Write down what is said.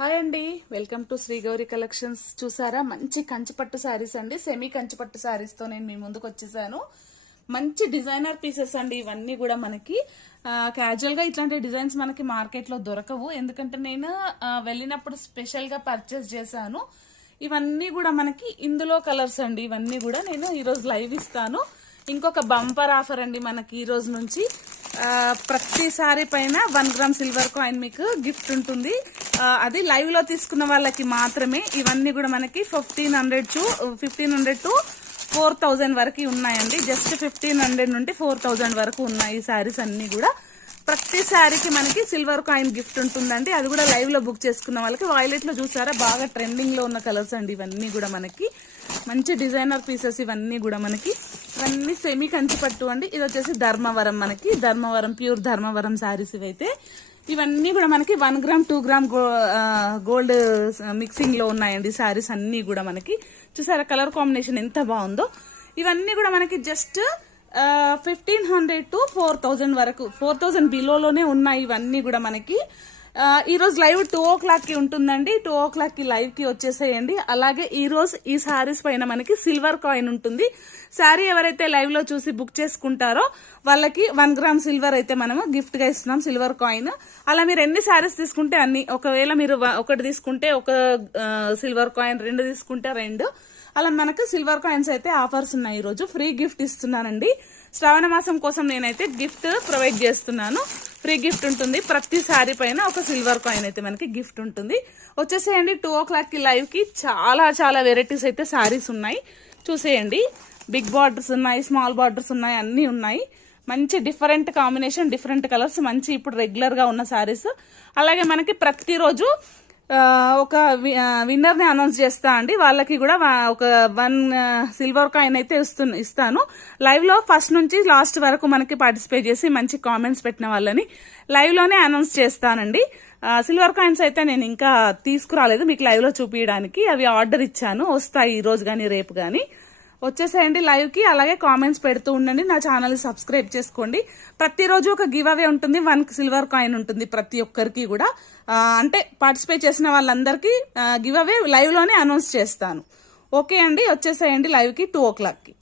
Hi అండి, welcome to Sri Gowri collections. చూసారా, మంచి కంచిపట్టు శారీస్ అండి. సెమీ కంచిపట్టు శారీస్ తో నేను మీ ముందుకు వచ్చేసాను. మంచి డిజైనర్ పీసెస్ అండి ఇవన్నీ కూడా. మనకి క్యాజువల్ గా ఇట్లాంటి డిజైన్స్ మనకి మార్కెట్ లో దొరకవు. ఎందుకంటే నేను వెళ్ళినప్పుడు స్పెషల్ గా పర్చేస్ చేశాను. ఇవన్నీ కూడా మనకి ఇందులో కలర్స్ అండి. ఇవన్నీ కూడా నేను ఈరోజు లైవ్ ఇస్తాను. ఇంకొక బంపర్ ఆఫర్ అండి మనకి ఈ రోజు నుంచి. ప్రతి సారీ పైన 1 గ్రామ్ సిల్వర్ కాయిన్ మీకు గిఫ్ట్ ఉంటుంది. అది లైవ్ లో తీసుకున్న వాళ్ళకి మాత్రమే. ఇవన్నీ కూడా మనకి 1500 టు 4000 వరకు ఉన్నాయండి. జస్ట్ 1500 నుండి 4000 వరకు ఉన్నాయి ఈ శారీస్ అన్ని కూడా. ప్రతి శారీకి మనకి సిల్వర్ కాయిన్ గిఫ్ట్ ఉంటుందండి. అది కూడా లైవ్ లో బుక్ చేసుకున్న వాళ్ళకి. వాయిలెట్ లో చూసారా, బాగా ట్రెండింగ్ లో ఉన్న కలర్స్ అండి ఇవన్నీ కూడా. మనకి మంచి డిజైనర్ పీసెస్ ఇవన్నీ కూడా. మనకి ఇవన్నీ సెమీ కంచిపట్టు అండి. ఇది వచ్చేసి ధర్మవరం, మనకి ధర్మవరం ప్యూర్ ధర్మవరం శారీస్ ఇవైతే. ఇవన్నీ కూడా మనకి 1 గ్రామ్ 2 గ్రామ్ గోల్డ్ మిక్సింగ్ లో ఉన్నాయండి శారీస్ అన్ని కూడా. మనకి చూసారా కలర్ కాంబినేషన్ ఎంత బాగుందో. ఇవన్నీ కూడా మనకి జస్ట్ 1500 టు 4000 వరకు, 4000 బిలోలోనే ఉన్నాయి ఇవన్నీ కూడా మనకి. ఈ రోజు లైవ్ 2 o'clock కి ఉంటుందండి. 2 o'clock కి లైవ్ కి వచ్చేసేయండి. అలాగే ఈ రోజు ఈ శారీస్ పైన మనకి సిల్వర్ కాయిన్ ఉంటుంది. శారీ ఎవరైతే లైవ్ లో చూసి బుక్ చేసుకుంటారో వాళ్ళకి 1 గ్రామ్ సిల్వర్ అయితే మనము గిఫ్ట్ గా ఇస్తున్నాం, సిల్వర్ కాయిన్. అలా మీరు ఎన్ని శారీస్ తీసుకుంటే అన్ని. ఒకవేళ మీరు ఒకటి తీసుకుంటే ఒక సిల్వర్ కాయిన్, 2 తీసుకుంటే 2. అలా మనకు సిల్వర్ కాయిన్స్ అయితే ఆఫర్స్ ఉన్నాయి. ఈ రోజు ఫ్రీ గిఫ్ట్ ఇస్తున్నానండి. శ్రావణ మాసం కోసం నేనైతే గిఫ్ట్ ప్రొవైడ్ చేస్తున్నాను. ఫ్రీ గిఫ్ట్ ఉంటుంది. ప్రతి శారీ పైన ఒక సిల్వర్ కాయిన్ అయితే మనకి గిఫ్ట్ ఉంటుంది. వచ్చేసేయండి 2 o'clock కి లైవ్ కి. చాలా చాలా వెరైటీస్ అయితే శారీస్ ఉన్నాయి, చూసేయండి. బిగ్ బార్డర్స్ ఉన్నాయి, స్మాల్ బార్డర్స్ ఉన్నాయి, అన్ని ఉన్నాయి. మంచి డిఫరెంట్ కాంబినేషన్, డిఫరెంట్ కలర్స్, మంచి ఇప్పుడు రెగ్యులర్ గా ఉన్న శారీస్. అలాగే మనకి ప్రతిరోజు ఒక విన్నర్ ని అనౌన్స్ చేస్తా అండి. వాళ్ళకి కూడా ఒక 1 సిల్వర్ కాయిన్ అయితే ఇస్తాను. లైవ్ లో ఫస్ట్ నుంచి లాస్ట్ వరకు మనకి పార్టిసిపేట్ చేసి మంచి కామెంట్స్ పెట్టిన వాళ్ళని లైవ్ లోనే అనౌన్స్ చేస్తానండి. సిల్వర్ కాయిన్స్ అయితే నేను ఇంకా తీసుకురాలేదు మీకు లైవ్ లో చూపించడానికి. అవి ఆర్డర్ ఇచ్చాను, వస్తాయి ఈ రోజు గానీ రేపు గానీ. వచ్చేసేయండి లైవ్ కి. అలాగే కామెంట్స్ పెడుతూ ఉండండి. నా ఛానల్ సబ్స్క్రైబ్ చేసుకోండి. ప్రతిరోజు ఒక గివ్ అవే ఉంటుంది, 1 సిల్వర్ కాయిన్ ఉంటుంది ప్రతి ఒక్కరికి కూడా. అంటే పార్టిసిపేట్ చేసిన వాళ్ళందరికీ గివ్ అవే లైవ్ లోనే అనౌన్స్ చేస్తాను. ఓకే అండి, వచ్చేసేయండి లైవ్ కి 2 o'clock కి.